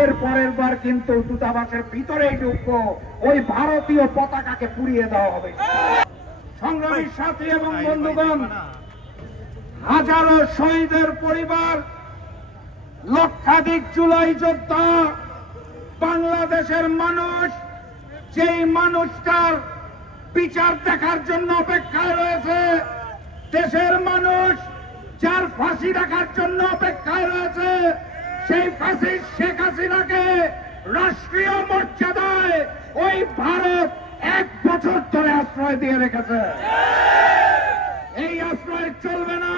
এর পরের বার কিন্তু দূতাবাসের ভিতরেই ঢুকবো, ওই ভারতীয় পতাকাকে পুড়িয়ে দেওয়া হবে। সংগ্রামী সাথী এবং বন্ধুগণ, হাজারো শহীদের পরিবার, লক্ষাধিক জুলাই যোদ্ধা, বাংলাদেশের মানুষ, যেই মানুষটার বিচার দেখার জন্য অপেক্ষায় রয়েছে, দেশের মানুষ যার ফাঁসি দেখার জন্য অপেক্ষায় রয়েছে, সেই ফাঁসি শেখ হাসিনাকে রাষ্ট্রীয় মর্যাদায় ওই ভারত 1 বছর ধরে আশ্রয় দিয়ে রেখেছে। এই আশ্রয় চলবে না।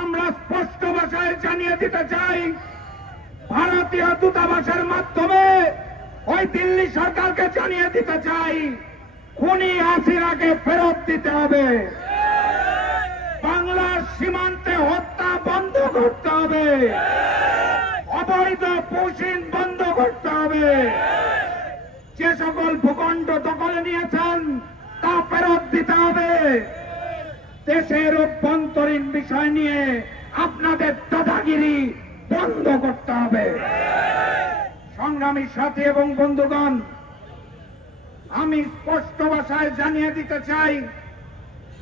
আমরা স্পষ্ট ভাষায় জানিয়ে দিতে চাই, ভারতীয় দূতাবাসের মাধ্যমে ওই দিল্লি সরকারকে জানিয়ে দিতে চাই, খুনি হাসিনাকে ফেরত দিতে হবে। বাংলার সীমান্তে হত্যা বন্ধ করতে হবে, অবৈধ পুশিন বন্ধ করতে হবে, যে সকল ভূখণ্ড দখলে নিয়েছেন তা ফেরত দিতে হবে। দেশের অভ্যন্তরীণ বিষয় নিয়ে আপনাদের দাদাগিরি বন্ধ করতে হবে। সংগ্রামী সাথী এবং বন্ধুগণ, আমি স্পষ্ট ভাষায় জানিয়ে দিতে চাই,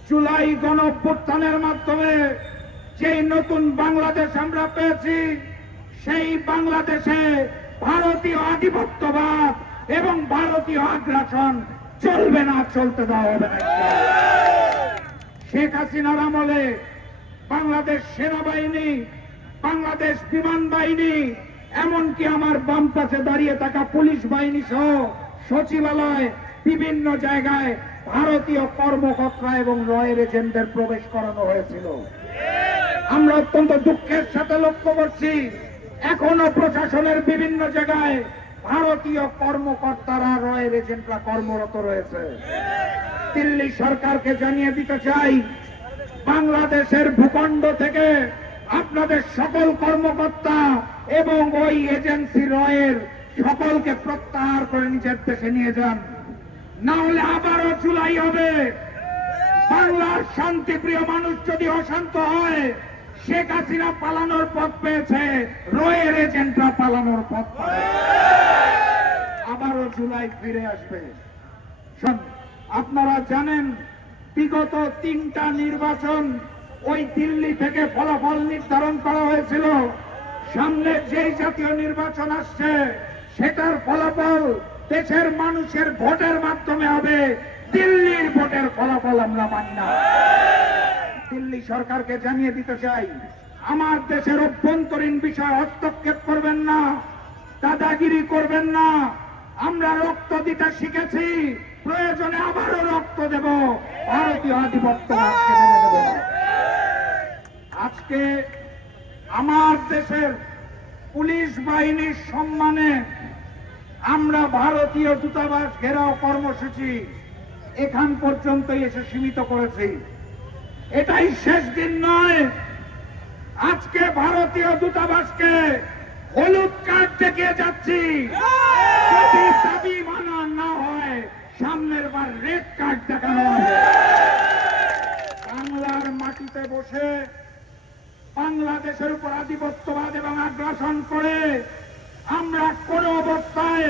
জুলাই গণঅভ্যুত্থানের মাধ্যমে যে নতুন বাংলাদেশ আমরা পেয়েছি, সেই বাংলাদেশে ভারতীয় আধিপত্যবাদ এবং ভারতীয় আগ্রাসন চলবে না, চলতে দেওয়া হবে না। শেখ হাসিনার আমলে বাংলাদেশ সেনাবাহিনী, বাংলাদেশ বিমান বাহিনী, এমনকি আমার বাম পাশে দাঁড়িয়ে থাকা পুলিশ বাহিনী সহ সচিবালয়, বিভিন্ন জায়গায় ভারতীয় কর্মকর্তা এবং রয়ের এজেন্টদের প্রবেশ করানো হয়েছিল। আমরা অত্যন্ত দুঃখের সাথে লক্ষ্য করছি, এখনো প্রশাসনের বিভিন্ন জায়গায় ভারতীয় কর্মকর্তারা, রয়ের এজেন্টরা কর্মরত রয়েছে। দিল্লি সরকারকে জানিয়ে দিতে চাই, বাংলাদেশের ভূখণ্ড থেকে আপনাদের সকল কর্মকর্তা এবং ওই এজেন্সি রয়ের সকলকে প্রত্যাহার করে নিজের দেশে নিয়ে যান, না হলে আবারও জুলাই হবে। বাংলার শান্তিপ্রিয় মানুষ যদি অশান্ত হয়, শেখ হাসিনা পালানোর পথ পেয়েছে, রয়ের এজেন্টরা পালানোর পথ পাবে, আবারও জুলাই ফিরে আসবে। আপনারা জানেন, বিগত 3টা নির্বাচন ওই দিল্লি থেকে ফলাফল নির্ধারণ করা হয়েছিল। সামনে যেই জাতীয় নির্বাচন আসছে, সেটার ফলাফল দেশের মানুষের ভোটের মাধ্যমে হবে। দিল্লির ভোটের ফলাফল আমরা মানি না। দিল্লি সরকারকে জানিয়ে দিতে চাই, আমার দেশের অভ্যন্তরীণ বিষয় হস্তক্ষেপ করবেন না, দাদাগিরি করবেন না। আমরা রক্ত দিতে শিখেছি, প্রয়োজনে আবারও রক্ত দেব, ভারতীয় আধিপত্যবাদকে মেনে নেব না। আজকে আমার দেশের পুলিশ বাহিনীর সম্মানে আমরা ভারতীয় দূতাবাস ঘেরাও কর্মসূচি এখান পর্যন্তই এসে সীমিত করেছি। এটাই শেষ দিন নয়। আজকে ভারতীয় দূতাবাসকে হলুদ কার্ড দেখিয়ে যাচ্ছি, যদি দাবি মানা না হয় সামনের বার রেড কার্ড দেখানো হবে। বাংলার মাটিতে বসে বাংলাদেশের উপর আধিপত্যবাদ এবং আগ্রাসন করে আমরা কোন অবস্থায়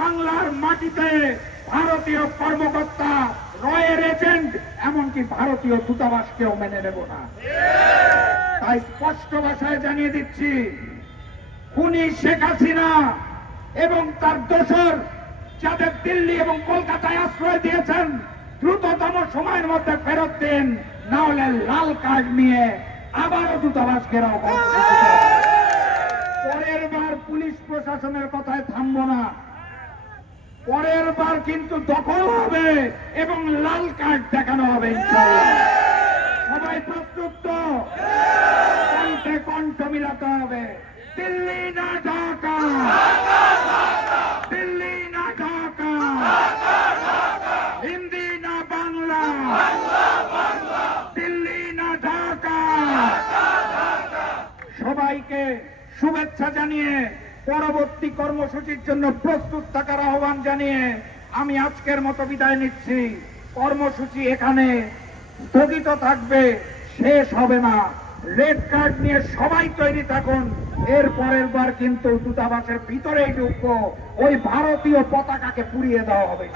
বাংলার মাটিতে ভারতীয় কর্মকর্তা, রয়ের এজেন্ট, এমনকি ভারতীয় দূতাবাসকেও মেনে নেব না। তাই স্পষ্ট ভাষায় জানিয়ে দিচ্ছি, খুনি শেখ হাসিনা এবং তার দোসর যাদের দিল্লি এবং কলকাতায় আশ্রয় দিয়েছেন, দ্রুততম সময়ের মধ্যে ফেরত দিন, না হলে লাল কার্ড নিয়ে আবারও দূতাবাস ঘেরাও করতে হবে। পরের বার পুলিশ প্রশাসনের কথায় থামবো না, পরের বার কিন্তু দখল হবে এবং লাল কার্ড দেখানো হবে ইনশাআল্লাহ। সবাই প্রস্তুত তো? কণ্ঠে কণ্ঠ মিলাতে হবে। দিল্লি না ঢাকা, দিল্লি না ঢাকা, হিন্দি না বাংলা, দিল্লি না ঢাকা। সবাইকে শুভেচ্ছা জানিয়ে পরবর্তী কর্মসূচির জন্য প্রস্তুত থাকার আহ্বান জানিয়ে আমি আজকের মতো বিদায় নিচ্ছি। কর্মসূচি এখানে স্থগিত থাকবে, শেষ হবে না। রেড কার্ড নিয়ে সবাই তৈরি থাকুন। এর পরের বার কিন্তু দূতাবাসের ভিতরেই ঢুকবো, ওই ভারতীয় পতাকাকে পুড়িয়ে দেওয়া হবে।